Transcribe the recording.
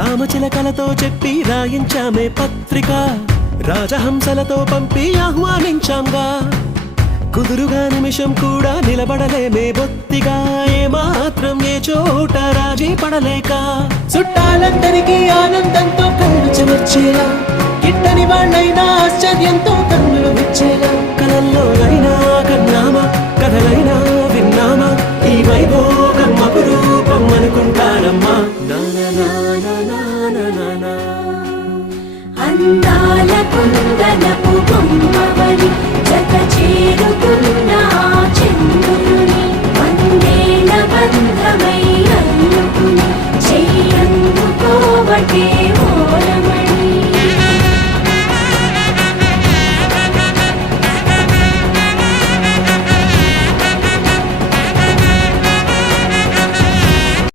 రామచిలకలతో చెప్పి రాయించామే పత్రిక రాజహంసలతో పంపి ఆహ్వానించాంగా కుదురుగా నిమిషం కూడా నిలబడలేమే బొత్తిగా ఏమాత్రం ఏ చోట రాజీ పడలేక చుట్టాలందరికీ ఆనందంతో కళ్ళు చెమర్చేలా గిట్టని వాళ్ళైనా ఆశ్చర్యంతో కన్నులు విచ్చేలా కలల్లో అయినా కన్నామా కథలైనా విన్నామా ఈ వైభోగం అపురూపం అనుకుంటానమ్మా అందాల కుందనపు బొమ్మవని